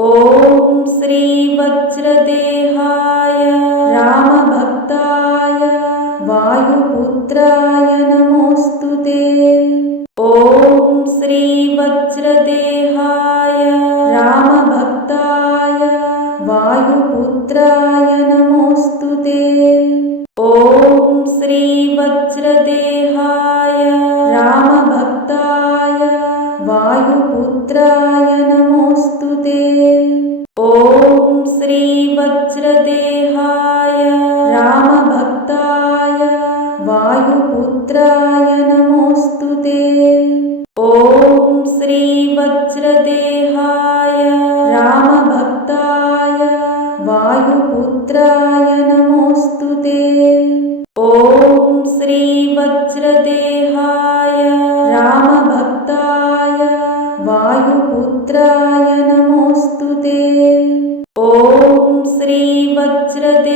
ॐ श्रीवज्रदेहाय रामभक्ताय वायुपुत्राय नमोऽस्तु ते। ॐ श्रीवज्रदेहाय रामभक्ताय वायुपुत्राय नमोऽस्तु ते। ॐ श्रीवज्रदेहाय रामभक्ताय वायुपुत्राय नमोऽस्तु ते श्रीवज्रदेहाय रामभक्ताय वायुपुत्राय नमोऽस्तु ते। ॐ श्रीवज्रदेहाय रामभक्ताय वायुपुत्राय नमोऽस्तु ते। ॐ श्रीवज्रदेहाय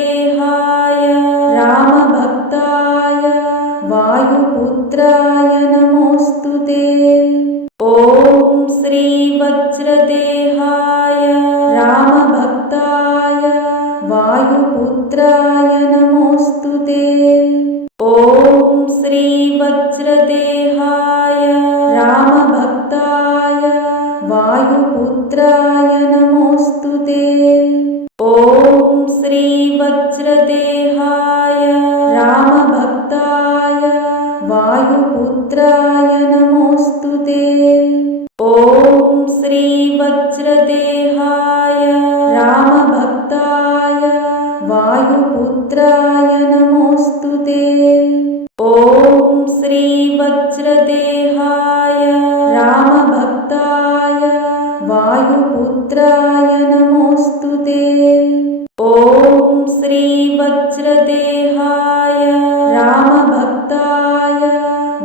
रामभक्ताय वायुपुत्राय नमोऽस्तु ते वायुपुत्राय नमोऽस्तु ते। ॐ श्रीवज्रदेहाय रामभक्ताय वायुपुत्राय नमोऽस्तु ते। ॐ श्रीवज्रदेहाय रामभक्ताय वायुपुत्राय नमोऽस्तु ते। ॐ श्रीवज्रदेहाय नमोऽस्तु ते ॐ श्रीवज्रदेहाय रामभक्ताय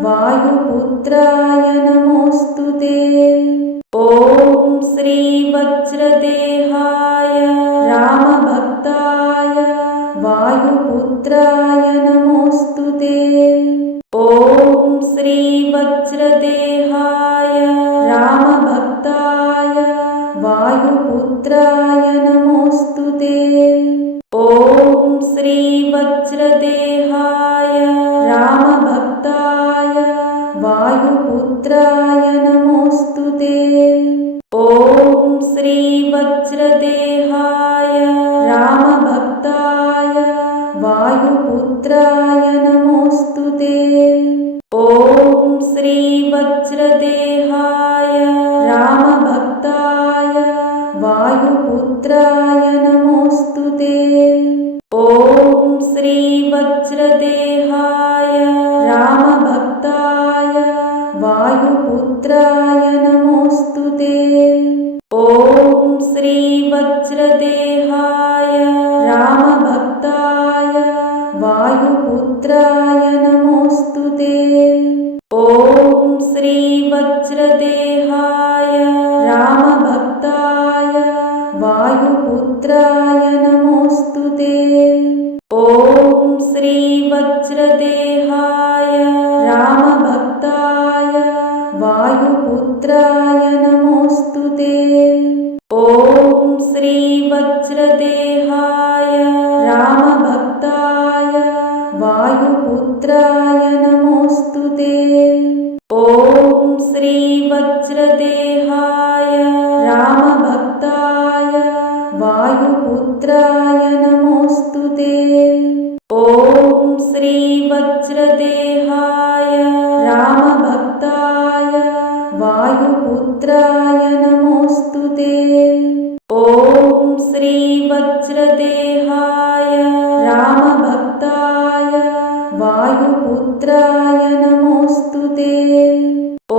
वायुपुत्राय नमोऽस्तु ते ॐ श्रीवज्रदेहाय रामभक्ताय वायुपुत्राय वायुपुत्राय नमोऽस्तु ते। ॐ श्रीवज्रदेहाय रामभक्ताय वायुपुत्राय नमोऽस्तु ते। ॐ श्रीवज्रदेहाय वायुपुत्राय नमोऽस्तु ते। ॐ श्रीवज्रदेहाय रामभक्ताय वायुपुत्राय नमोऽस्तु ते। ॐ श्रीवज्रदेहाय रामभक्ताय वायुपुत्राय नमोऽस्तु ते। ॐ श्रीवज्रदेहाय वायुपुत्राय नमोऽस्तु ते। ॐ श्रीवज्रदेहाय रामभक्ताय वायुपुत्राय नमोऽस्तु ते। ॐ श्रीवज्रदेहाय रामभक्ताय वायुपुत्राय नमोऽस्तु ते वायुपुत्राय नमोऽस्तु ते। ॐ श्रीवज्रदेहाय रामभक्ताय वायुपुत्राय नमोऽस्तु ते। ॐ श्रीवज्रदेहाय रामभक्ताय वायुपुत्राय नमोऽस्तु ते।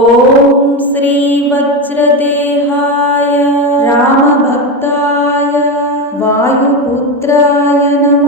ॐ श्रीवज्रदेहाय रुद्राय नमः